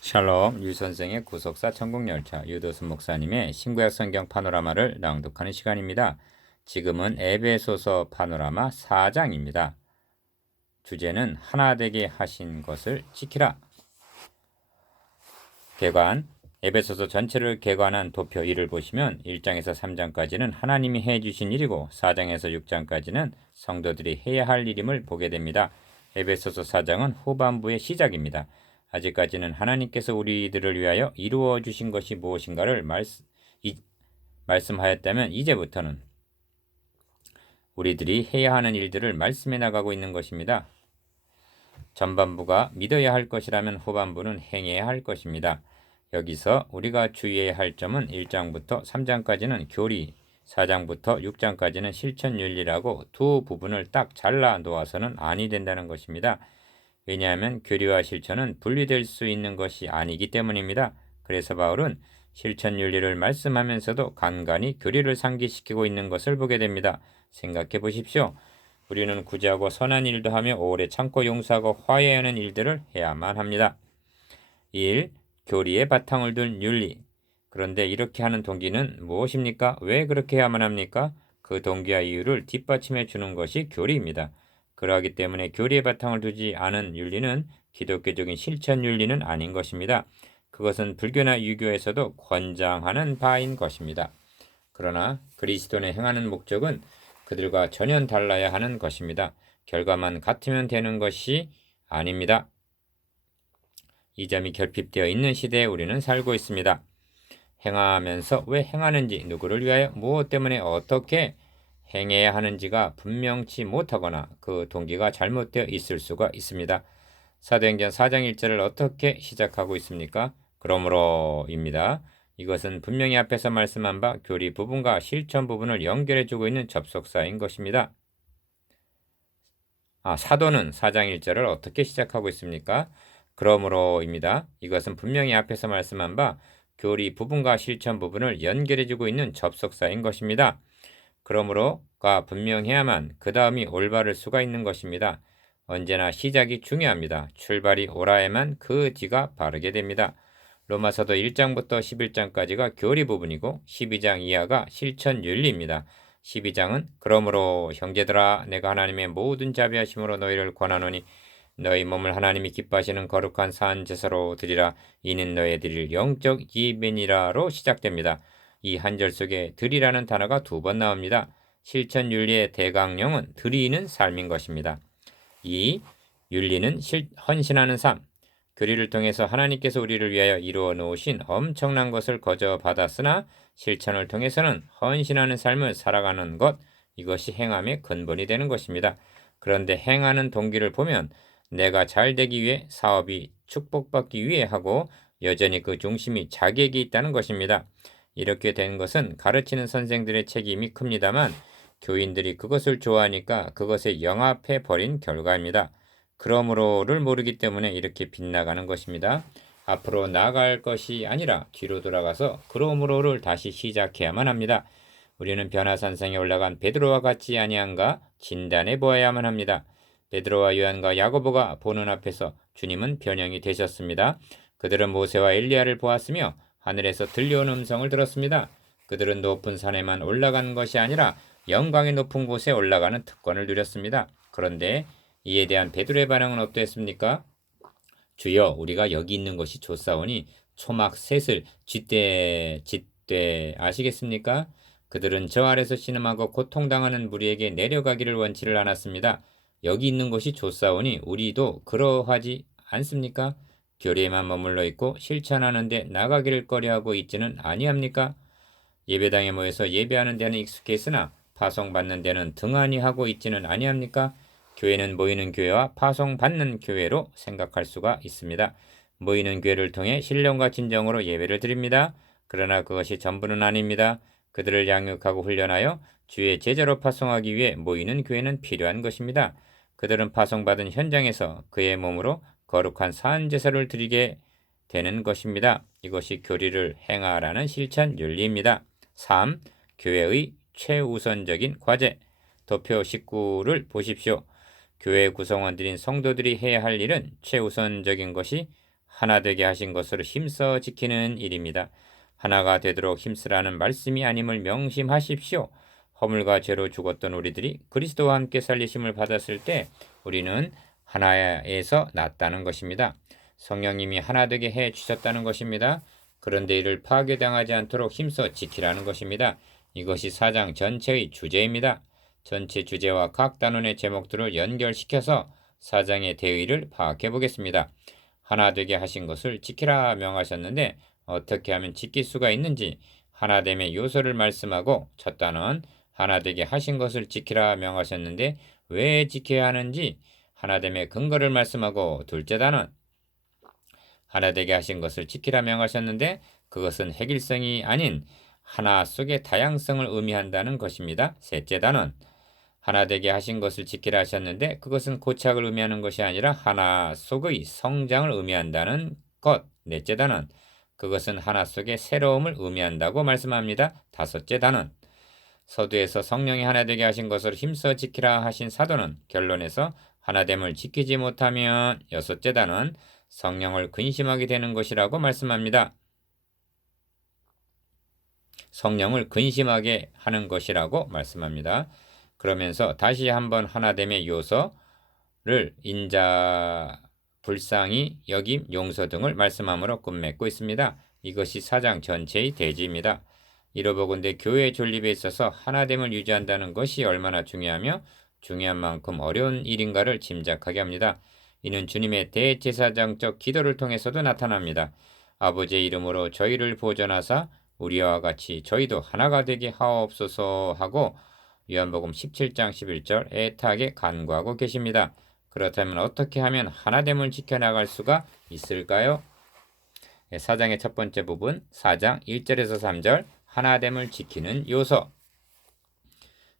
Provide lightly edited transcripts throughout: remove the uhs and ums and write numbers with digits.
샬롬 유선생의 구속사 천국열차 유도순 목사님의 신구약 성경 파노라마를 낭독하는 시간입니다. 지금은 에베소서 파노라마 4장입니다. 주제는 하나 되게 하신 것을 지키라. 개관 에베소서 전체를 개관한 도표 1을 보시면 1장에서 3장까지는 하나님이 해주신 일이고 4장에서 6장까지는 성도들이 해야 할 일임을 보게 됩니다. 에베소서 4장은 후반부의 시작입니다. 아직까지는 하나님께서 우리들을 위하여 이루어 주신 것이 무엇인가를 말씀하였다면 이제부터는 우리들이 해야 하는 일들을 말씀해 나가고 있는 것입니다. 전반부가 믿어야 할 것이라면 후반부는 행해야 할 것입니다. 여기서 우리가 주의해야 할 점은 1장부터 3장까지는 교리, 4장부터 6장까지는 실천윤리라고 두 부분을 딱 잘라 놓아서는 아니 된다는 것입니다. 왜냐하면 교리와 실천은 분리될 수 있는 것이 아니기 때문입니다. 그래서 바울은 실천윤리를 말씀하면서도 간간히 교리를 상기시키고 있는 것을 보게 됩니다. 생각해 보십시오. 우리는 구제하고 선한 일도 하며 오래 참고 용서하고 화해하는 일들을 해야만 합니다. 1. 교리에 바탕을 둔 윤리. 그런데 이렇게 하는 동기는 무엇입니까? 왜 그렇게 해야만 합니까? 그 동기와 이유를 뒷받침해 주는 것이 교리입니다. 그러하기 때문에 교리에 바탕을 두지 않은 윤리는 기독교적인 실천 윤리는 아닌 것입니다. 그것은 불교나 유교에서도 권장하는 바인 것입니다. 그러나 그리스도인의 행하는 목적은 그들과 전혀 달라야 하는 것입니다. 결과만 같으면 되는 것이 아닙니다. 이 점이 결핍되어 있는 시대에 우리는 살고 있습니다. 행하면서 왜 행하는지, 누구를 위하여, 무엇 때문에 어떻게 행해야 하는지가 분명치 못하거나 그 동기가 잘못되어 있을 수가 있습니다. 사도행전 4장 1절을 어떻게 시작하고 있습니까? 그러므로입니다. 이것은 분명히 앞에서 말씀한 바 교리 부분과 실천 부분을 연결해주고 있는 접속사인 것입니다. 사도는 4장 1절을 어떻게 시작하고 있습니까? 그러므로입니다. 이것은 분명히 앞에서 말씀한 바 교리 부분과 실천 부분을 연결해주고 있는 접속사인 것입니다. 그러므로가 분명해야만 그 다음이 올바를 수가 있는 것입니다. 언제나 시작이 중요합니다. 출발이 옳아야만 그 뒤가 바르게 됩니다. 로마서도 1장부터 11장까지가 교리 부분이고 12장 이하가 실천 윤리입니다. 12장은 그러므로 형제들아 내가 하나님의 모든 자비하심으로 너희를 권하노니 너희 몸을 하나님이 기뻐하시는 거룩한 산 제사로 드리라. 이는 너희 드릴 영적 예배니라로 시작됩니다. 이 한 절 속에 드리라는 단어가 2번 나옵니다. 실천 윤리의 대강령은 드리는 삶인 것입니다. 이 윤리는 헌신하는 삶, 교리를 통해서 하나님께서 우리를 위하여 이루어 놓으신 엄청난 것을 거저 받았으나 실천을 통해서는 헌신하는 삶을 살아가는 것, 이것이 행함의 근본이 되는 것입니다. 그런데 행하는 동기를 보면 내가 잘 되기 위해, 사업이 축복받기 위해 하고 여전히 그 중심이 자기에게 있다는 것입니다. 이렇게 된 것은 가르치는 선생들의 책임이 큽니다만 교인들이 그것을 좋아하니까 그것에 영합해 버린 결과입니다. 그러므로를 모르기 때문에 이렇게 빗나가는 것입니다. 앞으로 나아갈 것이 아니라 뒤로 돌아가서 그러므로를 다시 시작해야만 합니다. 우리는 변화산성에 올라간 베드로와 같지 아니한가 진단해 보아야만 합니다. 베드로와 요한과 야고보가 보는 앞에서 주님은 변형이 되셨습니다. 그들은 모세와 엘리야를 보았으며 하늘에서 들려온 음성을 들었습니다. 그들은 높은 산에만 올라간 것이 아니라 영광의 높은 곳에 올라가는 특권을 누렸습니다. 그런데 이에 대한 베드로의 반응은 어떠했습니까? 주여 우리가 여기 있는 것이 좋사오니 초막 셋을 쥐되 아시겠습니까? 그들은 저 아래서 신음하고 고통당하는 무리에게 내려가기를 원치를 않았습니다. 여기 있는 것이 좋사오니 우리도 그러하지 않습니까? 교리에만 머물러 있고 실천하는데 나가기를 꺼려하고 있지는 아니합니까? 예배당에 모여서 예배하는 데는 익숙했으나 파송받는 데는 등한히 하고 있지는 아니합니까? 교회는 모이는 교회와 파송받는 교회로 생각할 수가 있습니다. 모이는 교회를 통해 신령과 진정으로 예배를 드립니다. 그러나 그것이 전부는 아닙니다. 그들을 양육하고 훈련하여 주의 제자로 파송하기 위해 모이는 교회는 필요한 것입니다. 그들은 파송받은 현장에서 그의 몸으로 거룩한 산제사를 드리게 되는 것입니다. 이것이 교리를 행하라는 실천 윤리입니다. 3. 교회의 최우선적인 과제. 도표 19를 보십시오. 교회 구성원들인 성도들이 해야 할 일은 최우선적인 것이 하나 되게 하신 것을 힘써 지키는 일입니다. 하나가 되도록 힘쓰라는 말씀이 아님을 명심하십시오. 허물과 죄로 죽었던 우리들이 그리스도와 함께 살리심을 받았을 때 우리는 하나에서 났다는 것입니다. 성령님이 하나 되게 해 주셨다는 것입니다. 그런데 이를 파괴당하지 않도록 힘써 지키라는 것입니다. 이것이 4장 전체의 주제입니다. 전체 주제와 각 단원의 제목들을 연결시켜서 4장의 대의를 파악해 보겠습니다. 하나 되게 하신 것을 지키라 명하셨는데 어떻게 하면 지킬 수가 있는지 하나됨의 요소를 말씀하고 첫 단원 하나 되게 하신 것을 지키라 명하셨는데 왜 지켜야 하는지 하나됨의 근거를 말씀하고 둘째 단원 하나 되게 하신 것을 지키라 명하셨는데 그것은 획일성이 아닌 하나 속의 다양성을 의미한다는 것입니다. 셋째 단원 하나 되게 하신 것을 지키라 하셨는데 그것은 고착을 의미하는 것이 아니라 하나 속의 성장을 의미한다는 것. 넷째 단원 그것은 하나 속의 새로움을 의미한다고 말씀합니다. 다섯째 단원 서두에서 성령이 하나 되게 하신 것을 힘써 지키라 하신 사도는 결론에서 하나됨을 지키지 못하면 여섯째 단원 성령을 근심하게 되는 것이라고 말씀합니다. 성령을 근심하게 하는 것이라고 말씀합니다. 그러면서 다시 한번 하나됨의 요소를 인자, 불쌍히, 여김, 용서 등을 말씀함으로 끝맺고 있습니다. 이것이 4장 전체의 대지입니다. 이로보건대 교회 존립에 있어서 하나됨을 유지한다는 것이 얼마나 중요하며 중요한 만큼 어려운 일인가를 짐작하게 합니다. 이는 주님의 대제사장적 기도를 통해서도 나타납니다. 아버지의 이름으로 저희를 보존하사 우리와 같이 저희도 하나가 되게 하옵소서 하고 요한복음 17장 11절 애타게 간구하고 계십니다. 그렇다면 어떻게 하면 하나됨을 지켜나갈 수가 있을까요? 4장의 첫 번째 부분 4장 1절에서 3절 하나됨을 지키는 요소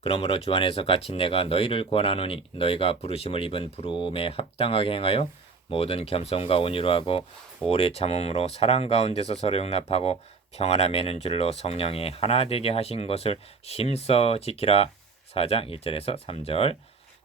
그러므로 주 안에서 갇힌 내가 너희를 권하노니 너희가 부르심을 입은 부름에 합당하게 행하여 모든 겸손과 온유로 하고 오래 참음으로 사랑 가운데서 서로 용납하고 평안함 매는 줄로 성령이 하나 되게 하신 것을 힘써 지키라. 4장 1절에서 3절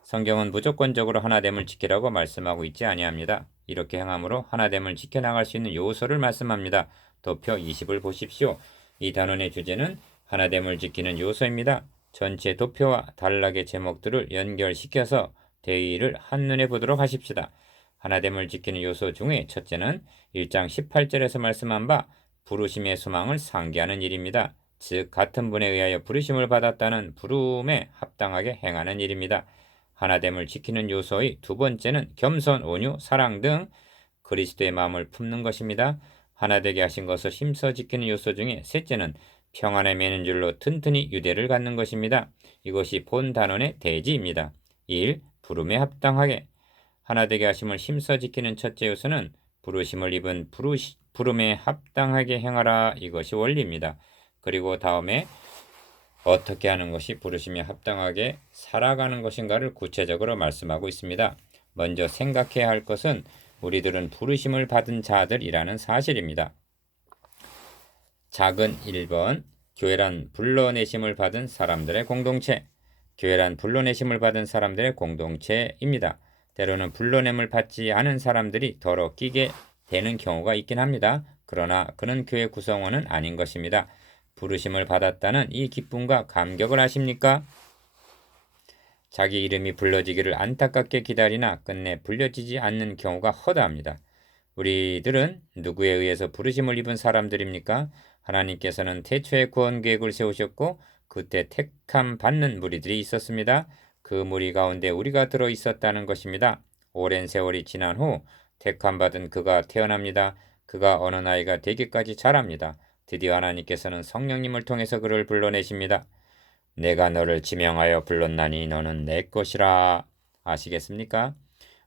성경은 무조건적으로 하나됨을 지키라고 말씀하고 있지 아니합니다. 이렇게 행함으로 하나됨을 지켜나갈 수 있는 요소를 말씀합니다. 도표 20을 보십시오. 이 단원의 주제는 하나됨을 지키는 요소입니다. 전체 도표와 단락의 제목들을 연결시켜서 대의를 한눈에 보도록 하십시다. 하나됨을 지키는 요소 중에 첫째는 1장 18절에서 말씀한 바 부르심의 소망을 상기하는 일입니다. 즉 같은 분에 의하여 부르심을 받았다는 부름에 합당하게 행하는 일입니다. 하나됨을 지키는 요소의 두 번째는 겸손, 온유, 사랑 등 그리스도의 마음을 품는 것입니다. 하나되게 하신 것을 힘써 지키는 요소 중에 셋째는 평안에 매는 줄로 튼튼히 유대를 갖는 것입니다. 이것이 본 단원의 대지입니다. 1. 부름에 합당하게 하나되게 하심을 힘써 지키는 첫째 요소는 부르심을 입은 부름에 합당하게 행하라. 이것이 원리입니다. 그리고 다음에 어떻게 하는 것이 부르심에 합당하게 살아가는 것인가를 구체적으로 말씀하고 있습니다. 먼저 생각해야 할 것은 우리들은 부르심을 받은 자들이라는 사실입니다. 작은 1번 교회란 불러내심을 받은 사람들의 공동체 교회란 불러내심을 받은 사람들의 공동체입니다. 때로는 불러냄을 받지 않은 사람들이 더러 끼게 되는 경우가 있긴 합니다. 그러나 그는 교회 구성원은 아닌 것입니다. 부르심을 받았다는 이 기쁨과 감격을 아십니까? 자기 이름이 불러지기를 안타깝게 기다리나 끝내 불려지지 않는 경우가 허다합니다. 우리들은 누구에 의해서 부르심을 입은 사람들입니까? 하나님께서는 태초에 구원 계획을 세우셨고 그때 택함 받는 무리들이 있었습니다. 그 무리 가운데 우리가 들어 있었다는 것입니다. 오랜 세월이 지난 후 택함 받은 그가 태어납니다. 그가 어느 나이가 되기까지 자랍니다. 드디어 하나님께서는 성령님을 통해서 그를 불러내십니다. 내가 너를 지명하여 불렀나니 너는 내 것이라. 아시겠습니까?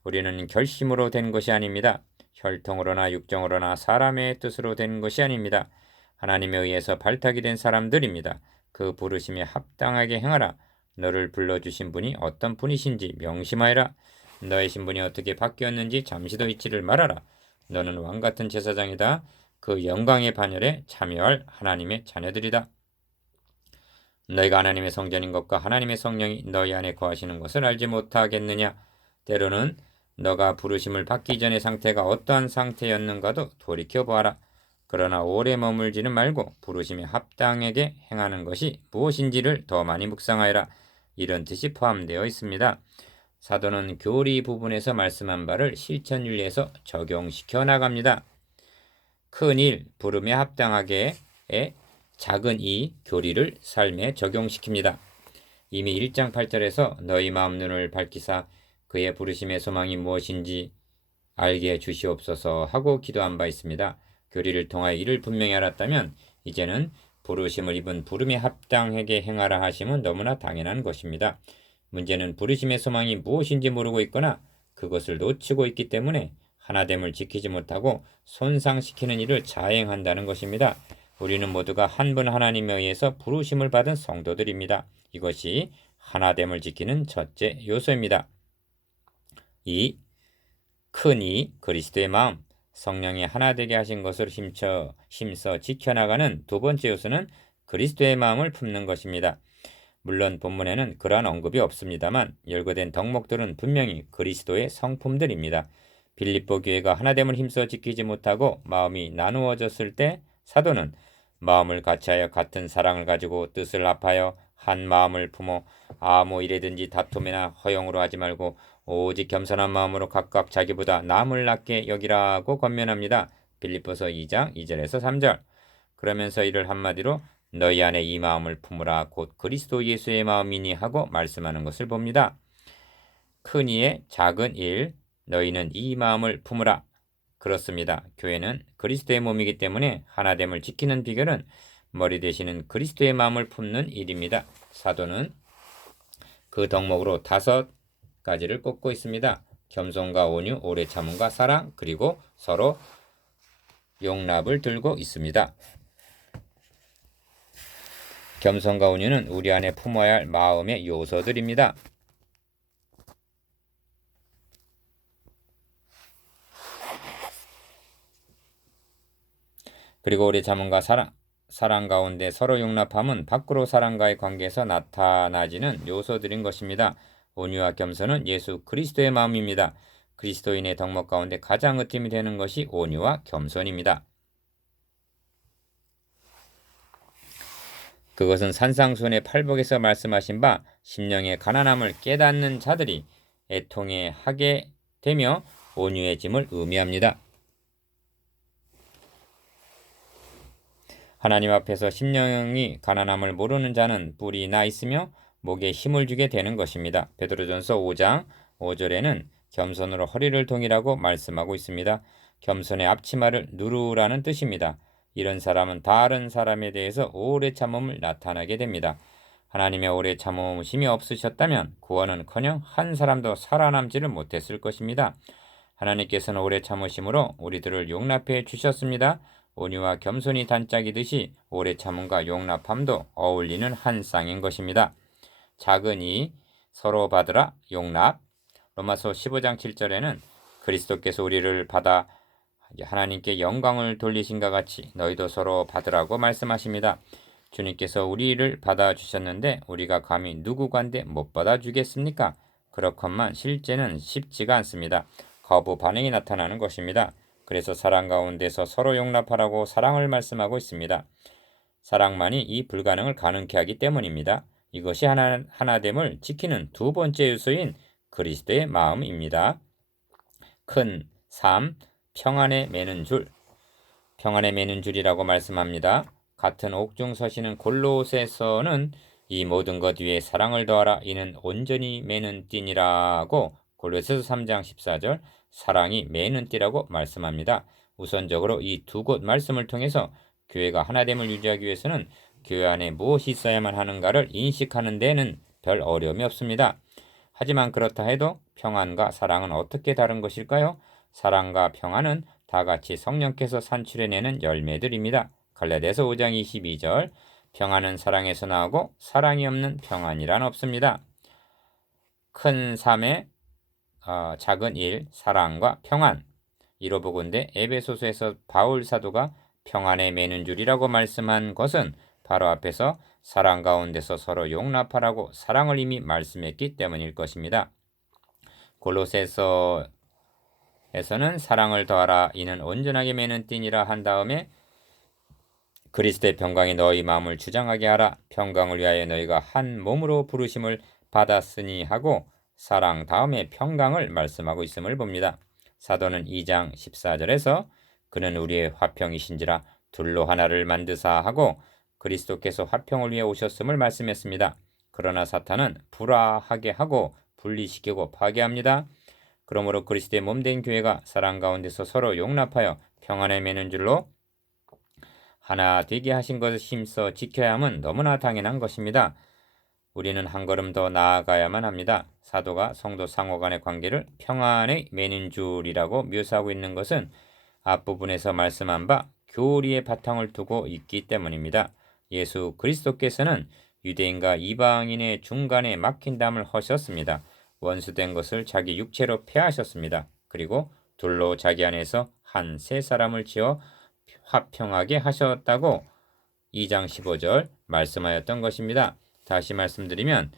우리는 결심으로 된 것이 아닙니다. 혈통으로나 육정으로나 사람의 뜻으로 된 것이 아닙니다. 하나님에 의해서 발탁이 된 사람들입니다. 그 부르심에 합당하게 행하라. 너를 불러주신 분이 어떤 분이신지 명심하여라. 너의 신분이 어떻게 바뀌었는지 잠시도 잊지를 말아라. 너는 왕같은 제사장이다. 그 영광의 반열에 참여할 하나님의 자녀들이다. 너희가 하나님의 성전인 것과 하나님의 성령이 너희 안에 거하시는 것을 알지 못하겠느냐. 때로는 너가 부르심을 받기 전의 상태가 어떠한 상태였는가도 돌이켜보아라. 그러나 오래 머물지는 말고 부르심에 합당하게 행하는 것이 무엇인지를 더 많이 묵상하여라. 이런 뜻이 포함되어 있습니다. 사도는 교리 부분에서 말씀한 바를 실천윤리에서 적용시켜 나갑니다. 큰 일, 부름에 합당하게의 작은 이 교리를 삶에 적용시킵니다. 이미 1장 8절에서 너희 마음 눈을 밝히사 그의 부르심의 소망이 무엇인지 알게 주시옵소서 하고 기도한 바 있습니다. 교리를 통하여 이를 분명히 알았다면 이제는 부르심을 입은 부름에 합당하게 행하라 하심은 너무나 당연한 것입니다. 문제는 부르심의 소망이 무엇인지 모르고 있거나 그것을 놓치고 있기 때문에 하나됨을 지키지 못하고 손상시키는 일을 자행한다는 것입니다. 우리는 모두가 한 분 하나님에 의해서 부르심을 받은 성도들입니다. 이것이 하나됨을 지키는 첫째 요소입니다. 이 큰 그리스도의 마음, 성령이 하나 되게 하신 것을 힘써 지켜나가는 두 번째 요소는 그리스도의 마음을 품는 것입니다. 물론 본문에는 그러한 언급이 없습니다만 열거된 덕목들은 분명히 그리스도의 성품들입니다. 빌립보 교회가 하나됨을 힘써 지키지 못하고 마음이 나누어졌을 때 사도는 마음을 같이하여 같은 사랑을 가지고 뜻을 합하여 한 마음을 품어 아무 일에든지 다툼이나 허용으로 하지 말고 오직 겸손한 마음으로 각각 자기보다 남을 낮게 여기라고 권면합니다. 빌립보서 2장 2절에서 3절. 그러면서 이를 한마디로 너희 안에 이 마음을 품으라 곧 그리스도 예수의 마음이니 하고 말씀하는 것을 봅니다. 큰 이의 작은 일, 너희는 이 마음을 품으라. 그렇습니다. 교회는 그리스도의 몸이기 때문에 하나됨을 지키는 비결은 머리 되시는 그리스도의 마음을 품는 일입니다. 사도는 그 덕목으로 5가지를 꼽고 있습니다. 겸손과 온유, 오래 참음과 사랑, 그리고 서로 용납을 들고 있습니다. 겸손과 온유는 우리 안에 품어야 할 마음의 요소들입니다. 그리고 오래 참음과 사랑 가운데 서로 용납함은 밖으로 사랑과의 관계에서 나타나지는 요소들인 것입니다. 온유와 겸손은 예수 그리스도의 마음입니다. 그리스도인의 덕목 가운데 가장 으뜸이 되는 것이 온유와 겸손입니다. 그것은 산상수훈의 팔복에서 말씀하신 바 심령의 가난함을 깨닫는 자들이 애통해 하게 되며 온유해짐을 의미합니다. 하나님 앞에서 심령이 가난함을 모르는 자는 뿔이 나 있으며 목에 힘을 주게 되는 것입니다. 베드로전서 5장 5절에는 겸손으로 허리를 동이라고 말씀하고 있습니다. 겸손의 앞치마를 누르라는 뜻입니다. 이런 사람은 다른 사람에 대해서 오래 참음을 나타나게 됩니다. 하나님의 오래 참으심이 없으셨다면 구원은커녕 한 사람도 살아남지를 못했을 것입니다. 하나님께서는 오래 참으심으로 우리들을 용납해 주셨습니다. 온유와 겸손이 단짝이듯이 오래 참음과 용납함도 어울리는 한 쌍인 것입니다. 작은 이 서로 받으라 용납. 로마서 15장 7절에는 그리스도께서 우리를 받아 하나님께 영광을 돌리신과 같이 너희도 서로 받으라고 말씀하십니다. 주님께서 우리를 받아주셨는데 우리가 감히 누구 관대 못 받아주겠습니까? 그렇건만 실제는 쉽지가 않습니다. 거부 반응이 나타나는 것입니다. 그래서 사랑 가운데서 서로 용납하라고 사랑을 말씀하고 있습니다. 사랑만이 이 불가능을 가능케 하기 때문입니다. 이것이 하나됨을 지키는 두 번째 요소인 그리스도의 마음입니다. 큰 3. 평안에 매는 줄. 평안에 매는 줄이라고 말씀합니다. 같은 옥중 서시는 골로새서는 이 모든 것 위에 사랑을 더하라 이는 온전히 매는 띠니라고 골로새서 3장 14절 사랑이 매는 띠라고 말씀합니다. 우선적으로 이 두 곳 말씀을 통해서 교회가 하나됨을 유지하기 위해서는 교회 안에 무엇이 있어야만 하는가를 인식하는 데는 별 어려움이 없습니다. 하지만 그렇다 해도 평안과 사랑은 어떻게 다른 것일까요? 사랑과 평안은 다같이 성령께서 산출해내는 열매들입니다. 갈라디아서 5장 22절 평안은 사랑에서 나오고 사랑이 없는 평안이란 없습니다. 큰 3의 작은 1 사랑과 평안 이로보건대 에베소서에서 바울 사도가 평안에 매는 줄이라고 말씀한 것은 바로 앞에서 사랑 가운데서 서로 용납하라고 사랑을 이미 말씀했기 때문일 것입니다. 골로새서 해서는 사랑을 더하라. 이는 온전하게 매는 띠니라 한 다음에 그리스도의 평강이 너희 마음을 주장하게 하라. 평강을 위하여 너희가 한 몸으로 부르심을 받았으니 하고 사랑 다음에 평강을 말씀하고 있음을 봅니다. 사도는 2장 14절에서 그는 우리의 화평이신지라 둘로 하나를 만드사 하고 그리스도께서 화평을 위해 오셨음을 말씀했습니다. 그러나 사탄은 불화하게 하고 분리시키고 파괴합니다. 그러므로 그리스도의 몸된 교회가 사랑 가운데서 서로 용납하여 평안에 매는 줄로 하나 되게 하신 것을 힘써 지켜야 함은 너무나 당연한 것입니다. 우리는 한 걸음 더 나아가야만 합니다. 사도가 성도 상호 간의 관계를 평안에 매는 줄이라고 묘사하고 있는 것은 앞부분에서 말씀한 바 교리의 바탕을 두고 있기 때문입니다. 예수 그리스도께서는 유대인과 이방인의 중간에 막힌 담을 허셨습니다. 원수된 것을 자기 육체로 패하셨습니다. 그리고 둘로 자기 안에서 한 세 사람을 지어 화평하게 하셨다고 2장 15절 말씀하였던 것입니다. 다시 말씀드리면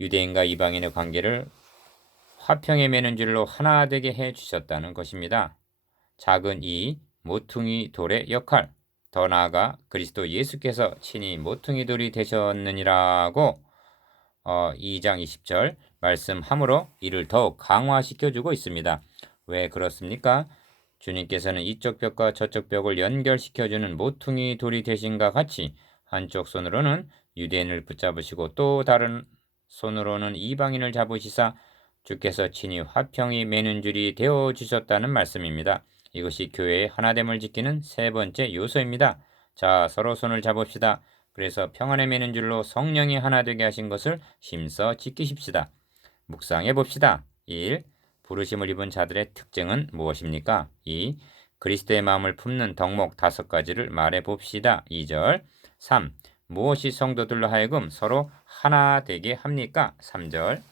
유대인과 이방인의 관계를 화평에 매는 줄로 하나 되게 해 주셨다는 것입니다. 작은 이 모퉁이 돌의 역할, 더 나아가 그리스도 예수께서 친히 모퉁이 돌이 되셨느니라고 2장 20절 말씀함으로 이를 더욱 강화시켜주고 있습니다. 왜 그렇습니까? 주님께서는 이쪽 벽과 저쪽 벽을 연결시켜주는 모퉁이 돌이 되신과 같이 한쪽 손으로는 유대인을 붙잡으시고 또 다른 손으로는 이방인을 잡으시사 주께서 친히 화평이 매는 줄이 되어주셨다는 말씀입니다. 이것이 교회의 하나됨을 지키는 세 번째 요소입니다. 자, 서로 손을 잡읍시다. 그래서 평안에 매는 줄로 성령이 하나 되게 하신 것을 힘써 지키십시다. 묵상해 봅시다. 1. 부르심을 입은 자들의 특징은 무엇입니까? 2. 그리스도의 마음을 품는 덕목 5가지를 말해 봅시다. 2절. 3. 무엇이 성도들로 하여금 서로 하나 되게 합니까? 3절.